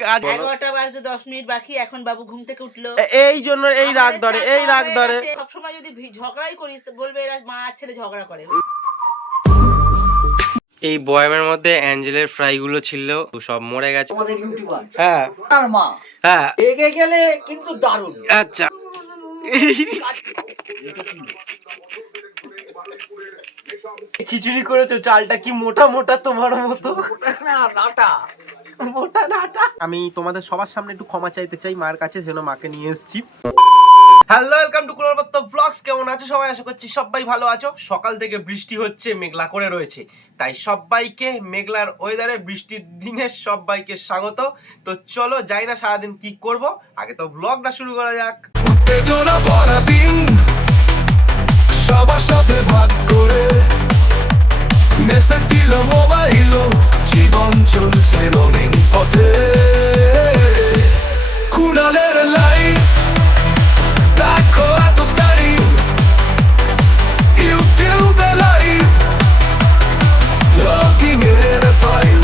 কাজ 11টা বাজতে 10 মিনিট বাকি, এখন বাবু ঘুম থেকে উঠলো। এই জন্য এই রাগ ধরে, এই রাগ ধরে। সবসময় যদি ঝগড়াই করিস তো বলবে এরা মা আর ছেলে ঝগড়া করে। এই বয়ামের মধ্যে অ্যাঞ্জেলের ফ্রাই গুলো ছিল, সব মরে গেছে। আমাদের ইউটিউবার হ্যাঁ তার মা হ্যাঁ এগে গেলে কিন্তু দারুণ। আচ্ছা খিচুড়ি করেছো, চালটা কি মোটা মোটা তোমার মতো? মোটা নাটা। আমি তোমাদের সবার সামনে একটু ক্ষমা চাইতে চাই মার কাছে, যেন মাকে নিয়ে এসেছি। হ্যালো, ওয়েলকাম টু কুলারপত্ত ব্লগস। কেমন আছো সবাই? আশা করছি সবাই ভালো আছো। সকাল থেকে বৃষ্টি হচ্ছে, মেঘলা করে রয়েছে, তাই সবাইকে মেঘলার ওয়েদারে বৃষ্টির দিনে সবাইকে স্বাগত। তো চলো যাই না সারাদিন কি করব, আগে তো ব্লগটা শুরু করা যাক। সবার সাথে ভাগ করে মেসেজ দিল মোবাইল, জীবন চলছে রঙিন পথে। কুণালের লাইফ দেখো এত স্টাইল, ইউটিউবে লাইভ লগিং এর ফাইল।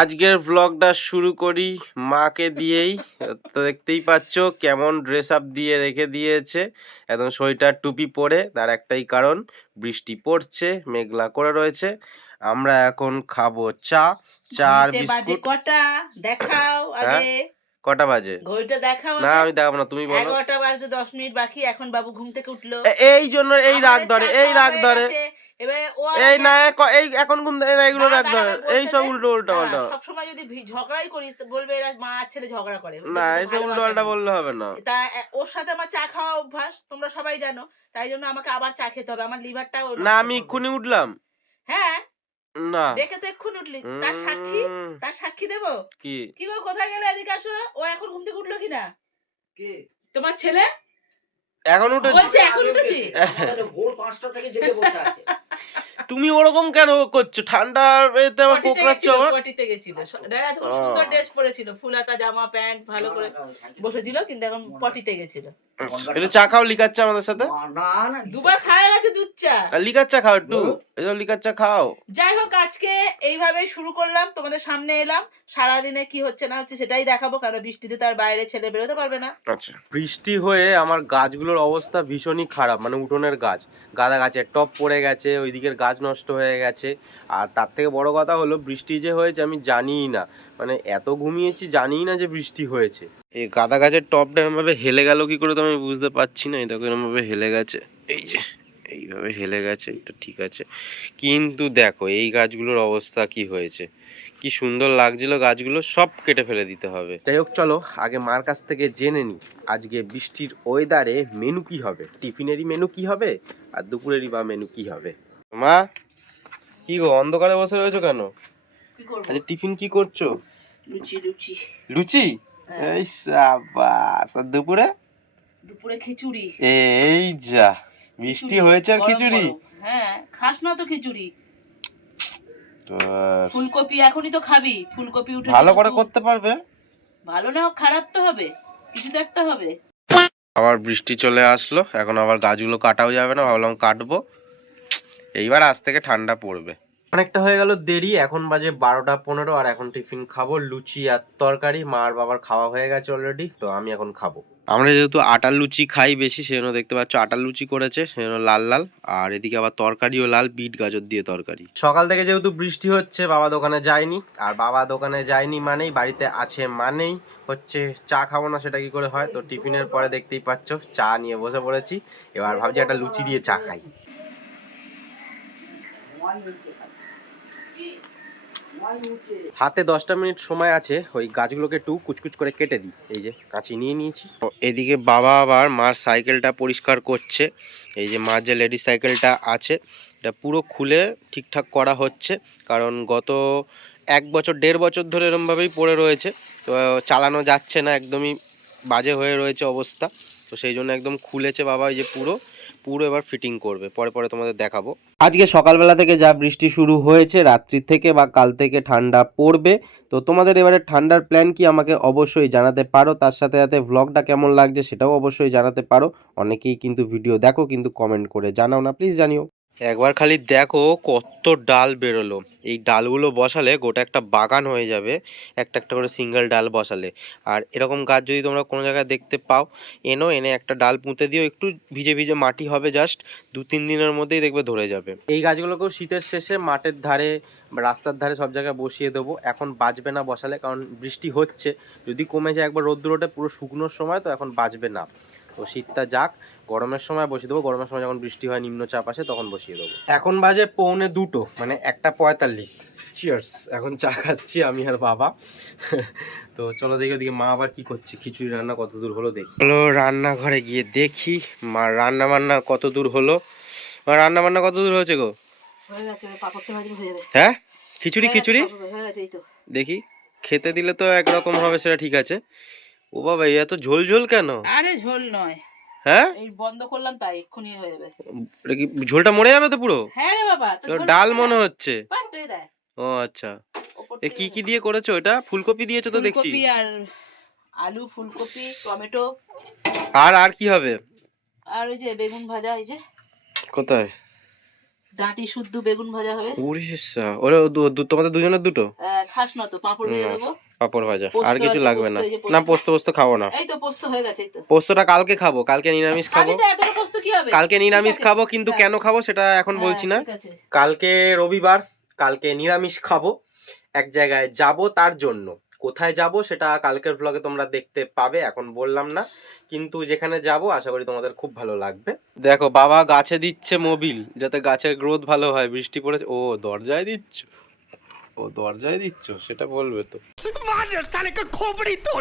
আজকের ব্লগটা শুরু করি মাকে দিয়েই। তো দেখতেই পাচ্ছ কেমন ড্রেস আপ দিয়ে রেখে দিয়েছে, একদম সোয়েটার টুপি পরে। তার একটাই কারণ, বৃষ্টি পড়ছে, মেঘলা করে রয়েছে। আমরা এখন খাবো চা, আর বিস্কুট। কটা দেখাও আগে? কটা বাজে ঘড়িটা দেখাও না? আমি দেখাবো না, তুমি বলো। 11টা বাজতে 10 মিনিট বাকি, এখন বাবু ঘুম থেকে উঠলো। এই জন্য এই রাগ ধরে, এই রাগ ধরে। এবারে ও এই না, এই এখন ঘুম থেকে এগুলো রাগ ধরে, এই সব উল্টো উল্টো পাল্টা। সবসময় যদি ঝগড়াই করিস তো বলবে এরা মা আর ছেলে ঝগড়া করে। না, এই সব উল্টো পাল্টা বললে হবে না। তা ওর সাথে আমার চা খাওয়া অভ্যাস, তোমরা সবাই জানো, তাই জন্য আমাকে আবার চা খেতে হবে। আমার লিভারটা না, আমি এক্ষুনি উঠলাম। হ্যাঁ না, দেখে তো এক্ষুনি উঠলি, তার সাক্ষী দেবো কি? কি গো, কোথায় গেলে? এদিকে আসো। ও এখন ঘুম থেকে উঠলো কিনা? কে? তোমার ছেলে এখন উঠে বলছে এখন উঠেছি। ভোর 5টা থেকে জেগে বসে আছে। তুমি ওরকম কেন করছো? ঠান্ডা এতে আবার কোকড়াচ্ছ আবার। পটিতে গেছিল, খুব সুন্দর ড্রেস পরেছিল, ফুলাতা জামা প্যান্ট ভালো করে বসেছিল, কিন্তু এখন পটিতে গেছিল। একটু চা খাও, লিকার চা আমাদের সাথে। না না, দুবার খাওয়া গেছে দুধ চা। লিকার চা খাও একটু, এই লিকার চা খাও। যাই হোক, আজকে এইভাবে শুরু করলাম, তোমাদের সামনে এলাম। সারাদিনে কি হচ্ছে না হচ্ছে সেটাই দেখাবো, কারণ বৃষ্টিতে তার বাইরে ছেলে বেরোতে পারবে না। আচ্ছা, বৃষ্টি হয়ে আমার গাছগুলোর অবস্থা ভীষণই খারাপ। মানে উঠোনের গাছ, গাঁদা গাছের টপ পড়ে গেছে, ওই দিকের গাছ নষ্ট হয়ে গেছে। আর তার থেকে বড় কথা হলো, বৃষ্টি যে হয়েছে আমি জানিই না, মানে এত ঘুমিয়েছি জানিই না যে বৃষ্টি হয়েছে। এই গাঁদা গাছের টপটা এরমভাবে হেলে গেল কি করে তো আমি বুঝতে পারছি না। এই দেখো এরমভাবে হেলে গেছে, এই যে এইভাবে হেলে গেছে, এটা ঠিক আছে। কিন্তু দেখো এই গাছগুলোর অবস্থা কি হয়েছে, কি সুন্দর লাগছিল গাছগুলো, সব কেটে ফেলে দিতে হবে। যাই হোক, চলো আগে মার কাছ থেকে জেনে নিই আজকে বৃষ্টির ওয়েদারে মেনু কি হবে, টিফিনেরই মেনু কি হবে, আর দুপুরেরই বা মেনু কি হবে। মা, কি গো অন্ধকারে বসে রয়েছো কেন? আজকে টিফিন কি করছো? লুচি। লুচি? লুচি? এই সাবাস। আর দুপুরে? দুপুরে খিচুড়ি। এই যা, বৃষ্টি হয়েছে আর খিচুড়ি? হ্যাঁ, খাস না তো খিচুড়ি? ফুলকপি এখনই তো খাবি, ফুলকপি উঠে ভালো করে করতে পারবে? ভালো না হোক, খারাপ তো হবে, কিছু তো একটা হবে। আবার বৃষ্টি চলে আসলো, এখন আবার গাছগুলো কাটাও যাবে না, ভাবলাম কাটবো। এইবার আজ থেকে ঠান্ডা পড়বে। অনেকটা হয়ে গেল দেরি, এখন বাজে 12টা 15, আর এখন টিফিন খাবো লুচি আর তরকারি। মা আর বাবার খাওয়া হয়ে গেছে অলরেডি, তো আমি এখন খাবো। আমরা যেহেতু আটার লুচি খাই বেশি, সেজন্য দেখতে পাচ্ছ আটার লুচি করেছে, সেজন্য লাল লাল। আর এদিকে আবার তরকারিও লাল, বিট গাজর দিয়ে তরকারি। সকাল থেকে যেহেতু বৃষ্টি হচ্ছে, বাবা দোকানে যায়নি, আর বাবা দোকানে যায়নি মানেই বাড়িতে আছে মানেই হচ্ছে চা খাবো না, সেটা কি করে হয়। তো টিফিনের পরে দেখতেই পাচ্ছ চা নিয়ে বসে পড়েছি। এবার ভাবছি একটা লুচি দিয়ে চা খাই। হাতে 10টা মিনিট সময় আছে, ওই গাছগুলোকে একটু কুচকুচ করে কেটে দিই। এই যে কাঁচি নিয়ে নিয়েছি। এদিকে বাবা আবার মার সাইকেলটা পরিষ্কার করছে। এই যে মার যে লেডিস সাইকেলটা আছে, এটা পুরো খুলে ঠিকঠাক করা হচ্ছে, কারণ গত 1 বছর 1.5 বছর ধরে এরমভাবেই পড়ে রয়েছে। তো চালানো যাচ্ছে না, একদমই বাজে হয়ে রয়েছে অবস্থা। তো সেই জন্য একদম খুলেছে বাবা, এই যে পুরো এবার ফিটিং করবে, পরে তোমাদের দেখাবো। আজকে সকালবেলা থেকে যা বৃষ্টি শুরু হয়েছে, রাত্রি থেকে বা কাল থেকে ঠান্ডা পড়বে। তো তোমাদের এবারে ঠান্ডার প্ল্যান কি আমাকে অবশ্যই জানাতে পারো, তার সাথে সাথে ভ্লগটা কেমন লাগছে সেটাও অবশ্যই জানাতে পারো। অনেকেই কিন্তু ভিডিও দেখো কিন্তু কমেন্ট করে জানাও না, প্লিজ জানিও। একবার খালি দেখো কত ডাল বেরোলো। এই ডালগুলো বসালে গোটা একটা বাগান হয়ে যাবে, একটা একটা করে সিঙ্গেল ডাল বসালে। আর এরকম গাছ যদি তোমরা কোনো জায়গায় দেখতে পাও, এনে একটা ডাল পুঁতে দিও, একটু ভিজে ভিজে মাটি হবে, জাস্ট 2-3 দিনের মধ্যেই দেখবে ধরে যাবে। এই গাছগুলোকেও শীতের শেষে মাঠের ধারে বা রাস্তার ধারে সব জায়গায় বসিয়ে দেবো। এখন বাঁচবে না বসালে, কারণ বৃষ্টি হচ্ছে, যদি কমে যায় একবার রোদ্দুর ওঠে পুরো শুকনোর সময়, তো এখন বাঁচবে না। তো শীতটা যাক, গরমের সময় বসিয়ে দেবো, গরমের সময় যখন বৃষ্টি হয় নিম্নচাপ আসে তখন বসিয়ে দেবো। এখন বাজে 1:45, মানে 1:45। চিয়ার্স। এখন চা খাচ্ছি আমি আর বাবা। তো চলো দেখি ওদিকে মা আবার কি করছে, খিচুড়ি রান্না কত দূর হলো দেখি। চলো রান্নাঘরে গিয়ে দেখি মা রান্না বান্না কত দূর হলো। রান্না বান্না কত দূর হয়েছে গো? হয়ে গেছে, পাপড়টা ভাজলে হয়ে যাবে। হ্যাঁ, খিচুড়ি খিচুড়ি হয়ে গেছে, এই তো। দেখি খেতে দিলে তো একরকম হবে, সেটা ঠিক আছে। ও বাবা, এত ঝোল ঝোল কেন? আরে ঝোল নয়, হ্যাঁ এই বন্ধ করলাম তাই এক্ষুনি হয়ে যাবে। এটা কি ঝোলটা মরে যাবে তো পুরো? হ্যাঁ রে বাবা, তো তো ঝোল ডাল দেয় মনে না। হচ্ছে। পাল্টে দেয়। ও আচ্ছা, এ কি কি দিয়ে করেছো এটা? ফুলকপি দিয়েছো তো দেখছি। ফুলকপি আর আলু, ফুলকপি, টমেটো, আর কি হবে? আর ওই যে বেগুন ভাজা, এই যে কোথায়? ডাঁটি শুদ্ধ বেগুন ভাজা হবে। উড়িষ্যা, ওরা তোমাদের দুজনের দুটো খাস না তো, পাঁপড় ভেজে দেবো। পাপড় ভাজা, পোস্ত আর কিছু আছে, লাগবে পোস্ত, না। এই যে পোস্ত। না, পোস্ত খাবো না। এই তো পোস্ত হয়ে গেছে, এই তো। পোস্তটা কালকে খাবো, কালকে নিরামিষ খাবো। খাবি তো, এতটা পোস্ত কি হবে? কালকে নিরামিষ ঠিক আছে। খাবো, কিন্তু হ্যাঁ। কেন খাবো সেটা এখন হ্যাঁ, বলছি না। ঠিক আছে। কালকে রবিবার, কালকে নিরামিষ খাবো, এক জায়গায় যাব, তার জন্য কোথায় যাব সেটা কালকের ব্লগে তোমরা দেখতে পাবে, এখন বললাম না। কিন্তু যেখানে যাব আশা করি তোমাদের খুব ভালো লাগবে। দেখো বাবা গাছে দিচ্ছে মোবিল, যাতে গাছের গ্রোথ ভালো হয়। বৃষ্টি পড়েছে। ও দরজায় দিচ্ছ সেটা বলবে তো।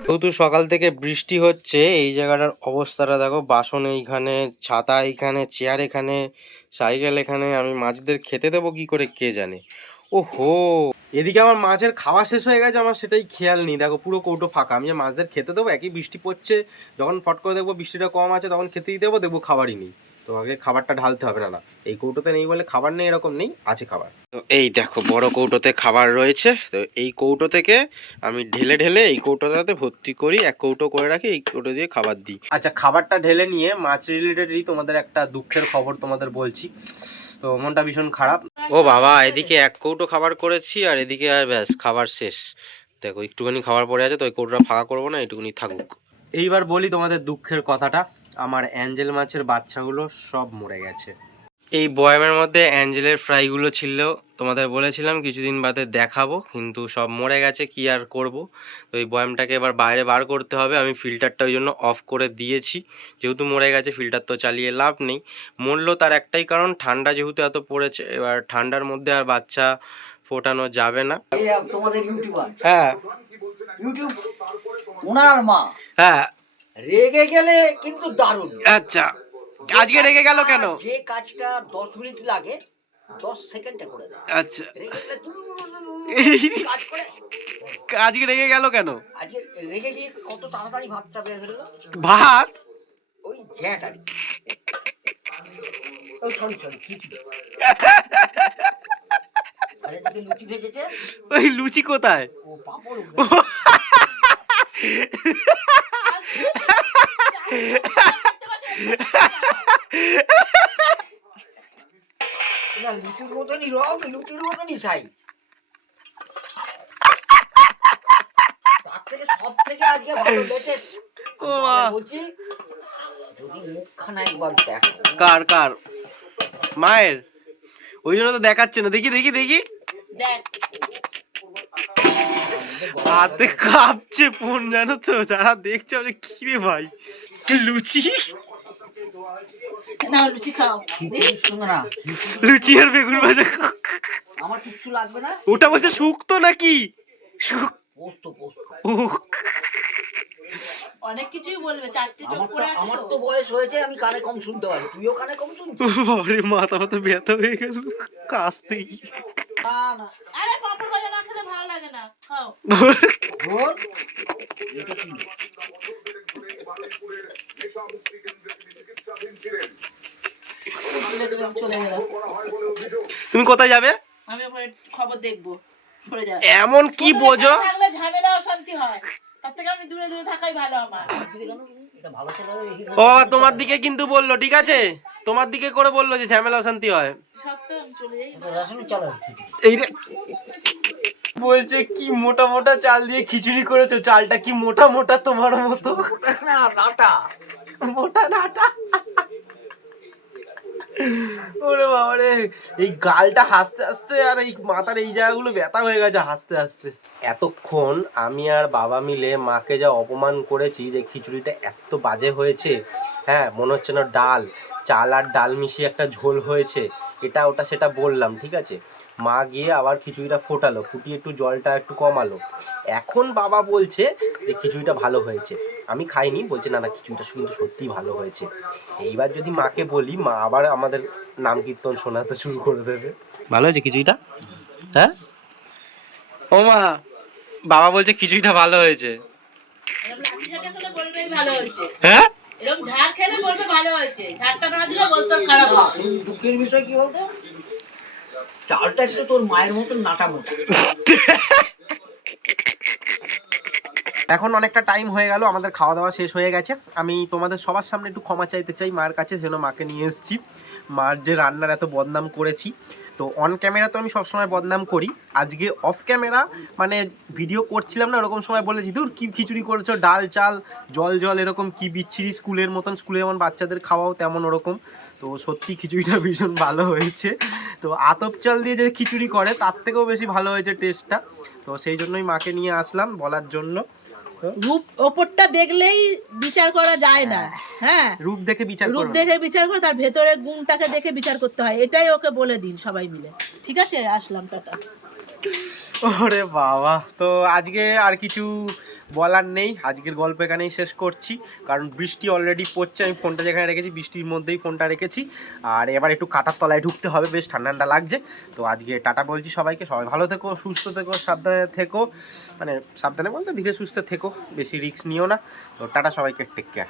যেহেতু সকাল থেকে বৃষ্টি হচ্ছে, এই জায়গাটার অবস্থাটা দেখো। বাসন এইখানে, ছাতা এইখানে, চেয়ার এখানে, সাইকেল এখানে। আমি মাছদের খেতে দেবো কি করে কে জানে। ওহো, এদিকে আমার মাছের খাওয়া শেষ হয়ে গেছে, আমার সেটাই খেয়াল নেই। দেখো পুরো কৌটো ফাঁকা। আমি যে মাছদের খেতে দেবো, একই বৃষ্টি পড়ছে, যখন ফট করে দেখবো বৃষ্টিটা কম আছে তখন খেতেই দেবো, দেখবো খাবারই নেই। তো আগে খাবারটা ঢালতে হবে। না এই কৌটোতে নেই বলে খাবার নেই এরকম নেই, আছে খাবার। তো এই দেখো বড় কৌটোতে খাবার রয়েছে। তো এই কৌটো থেকে আমি ঢেলে ঢেলে এই কৌটোটাতে ভর্তি করি, এক কৌটো করে রাখি, এই কৌটো দিয়ে খাবার দিই। আচ্ছা, খাবারটা ঢেলে নিয়ে মাছ রিলেটেডই তোমাদের একটা দুঃখের খবর তোমাদের বলছি। তো মনটা ভীষণ খারাপ। ও বাবা, এদিকে এক কৌটো খাবার করেছি আর এদিকে আর ব্যাস খাবার শেষ। দেখো একটুখানি খাবার পড়ে আছে, তো ওই কৌটোটা ফাঁকা করবো না, এইটুকুনি থাকুক। এইবার বলি তোমাদের দুঃখের কথাটা। আমার অ্যাঞ্জেল মাছের বাচ্চাগুলো সব মরে গেছে। এই বয়ামের মধ্যে অ্যাঞ্জেলের ফ্রাইগুলো ছিল, তোমাদের বলেছিলাম কিছুদিন বাদে দেখাবো, কিন্তু সব মরে গেছে, কি আর করব। তো এই বয়ামটাকে এবার বাইরে বার করতে হবে। আমি ফিল্টারটা ওই জন্য অফ করে দিয়েছি, যেহেতু মরে গেছে ফিল্টার তো চালিয়ে লাভ নেই। মরলো তার একটাই কারণ, ঠান্ডা যেহেতু এত পড়েছে, এবার ঠান্ডার মধ্যে আর বাচ্চা ফোটানো যাবে না। তোমাদের ইউটিউবার, হ্যাঁ ইউটিউব, ওনার মা হ্যাঁ, রেগে গেলে কিন্তু দারুণ। আচ্ছা আজকে রেগে গেল কেন? যে কাজটা 10 মিনিট লাগে 10 সেকেন্ডে করে দেয়। আচ্ছা, রেগে গেলে কাজ করে। আজকে রেগে গেল কেন? আজকে রেগে গিয়ে কত তাড়াতাড়ি ভাতটা বের হলো। ভাত? ওই ঝ্যাঁটারি, ওই সরি আরে এদিকে লুচি ভেজেছে। ওই লুচি কোথায়? ও পাপড় না, লুচির মতনই রং, লুচির মতনই চাই। তার থেকে সব থেকে আজকে ভালো লেটেস্ট। ও মা, বলছি যদি মুখখানা একবার দেখ। কার কার? মায়ের? ওই জন্য তো দেখাচ্ছে না। দেখি দেখি দেখি, দেখ হাতে কাঁপছে ফোন, জানো তো? যারা দেখছে বলে কি রে ভাই, লুচি? না, লুচি খাও। না, লুচি আর বেগুন ভাজা? আমার কিছু লাগবে না। ওটা বলছে শুক্তো নাকি? পোস্ত পোস্ত। অনেক কিছুই বলবে, চারটে চোখ পড়ে আছে আমার তো। তো বয়স হয়েছে, আমি কানে কম শুনতে পারি, তুইও কানে কম শুনছিস। আরে মাথা মাথা ব্যথা হয়ে গেল কাশতে গিয়ে। না না, আরে পাপড় ভাজা না খেলে ভালো লাগে না, খাও। বল এটা কি? চলে গেলাম। তুমি কোথায় যাবে? আমি ওপরে খবর দেখবো, সরে যা। এমন কি বোঝো? থাকলে ঝামেলা অশান্তি হয়, তার থেকে আমি দূরে দূরে থাকাই ভালো আমার। এটা ভালো ছেলে ও তোমার দিকে কিন্তু বললো, ঠিক আছে, তোমার দিকে করে বললো যে ঝামেলা অশান্তি হয়। সত্য আমি চলে যাই। রেশন চালাও এই রে বলছে কি মোটা মোটা চাল দিয়ে খিচুড়ি করেছো, চালটা কি মোটা মোটা তোমার মতো? না নাটা মোটা নাটা। ওরে বাবা রে, এই গালটা হাসতে হাসতে আর এই মাথার এই জায়গাগুলো ব্যথা হয়ে গেছে হাসতে হাসতে। এতক্ষণ আমি আর বাবা মিলে মাকে যা অপমান করেছি যে খিচুড়িটা এত বাজে হয়েছে, হ্যাঁ মনে হচ্ছে না ডাল, চাল আর ডাল মিশিয়ে একটা ঝোল হয়েছে, এটা ওটা সেটা বললাম, ঠিক আছে। মা গিয়ে আবার খিচুড়িটা ফোটালো, ফুটিয়ে একটু জলটা একটু কমালো। এখন বাবা বলছে যে খিচুড়িটা ভালো হয়েছে। আমি খাইনি, বলছে না না খিচুড়িটা কিন্তু সত্যিই ভালো হয়েছে। এইবার যদি মাকে বলি, মা আবার আমাদের নাম কীর্তন শোনাতে শুরু করে দেবে। ভালো হয়েছে খিচুড়িটা? হ্যাঁ ও মা, বাবা বলছে খিচুড়িটা ভালো হয়েছে। এরকম লাঠি ঝাঁটা খেলে বলবেই ভালো হয়েছে। হ্যাঁ এরকম ঝাড় খেলে বলবে ভালো হয়েছে, ঝাড়টা না দিলে বলতো খারাপ হয়েছে। দুঃখের বিষয় কি বলতো, চালটা ছিল তোর মায়ের মতন নাটা মোটা। এখন অনেকটা টাইম হয়ে গেল, আমাদের খাওয়া দাওয়া শেষ হয়ে গেছে। আমি তোমাদের সবার সামনে একটু ক্ষমা চাইতে চাই মার কাছে, যেন মাকে নিয়ে এসেছি। মার যে রান্নার এত বদনাম করেছি, তো অন ক্যামেরা তো আমি সবসময় বদনাম করি, আজকে অফ ক্যামেরা মানে ভিডিও করছিলাম না ওরকম সময় বলেছি দূর কি খিচুড়ি করেছো, ডাল চাল জল জল এরকম কি বিচ্ছিরি, স্কুলের মতন, স্কুলে যেমন বাচ্চাদের খাওয়াও তেমন ওরকম। তো সত্যি খিচুড়িটা ভীষণ ভালো হয়েছে। তো আতপ চাল দিয়ে যে খিচুড়ি করে তার থেকেও বেশি ভালো হয়েছে টেস্টটা। তো সেই জন্যই মাকে নিয়ে আসলাম বলার জন্য। রূপ ওপরটা দেখলেই বিচার করা যায় না, হ্যাঁ রূপ দেখে বিচার রূপ করবে। দেখে বিচার করে, তার ভেতরের গুণটাকে দেখে বিচার করতে হয়, এটাই ওকে বলে দিন সবাই মিলে। ঠিক আছে, আসলাম, টাটা। ওরে বাবা, তো আজকে আর কিছু বলার নেই, আজকের গল্প এখানেই শেষ করছি, কারণ বৃষ্টি অলরেডি পড়ছে। আমি ফোনটা যেখানে রেখেছি বৃষ্টির মধ্যেই ফোনটা রেখেছি, আর এবার একটু কাঁথার তলায় ঢুকতে হবে, বেশ ঠান্ডা ঠান্ডা লাগছে। তো আজকে টাটা বলছি সবাইকে, সবাই ভালো থেকো, সুস্থ থেকো, সাবধানে থেকো, মানে সাবধানে বলতে ধীরে সুস্থে থেকো, বেশি রিস্ক নিও না। তো টাটা সবাইকে, টেক কেয়ার।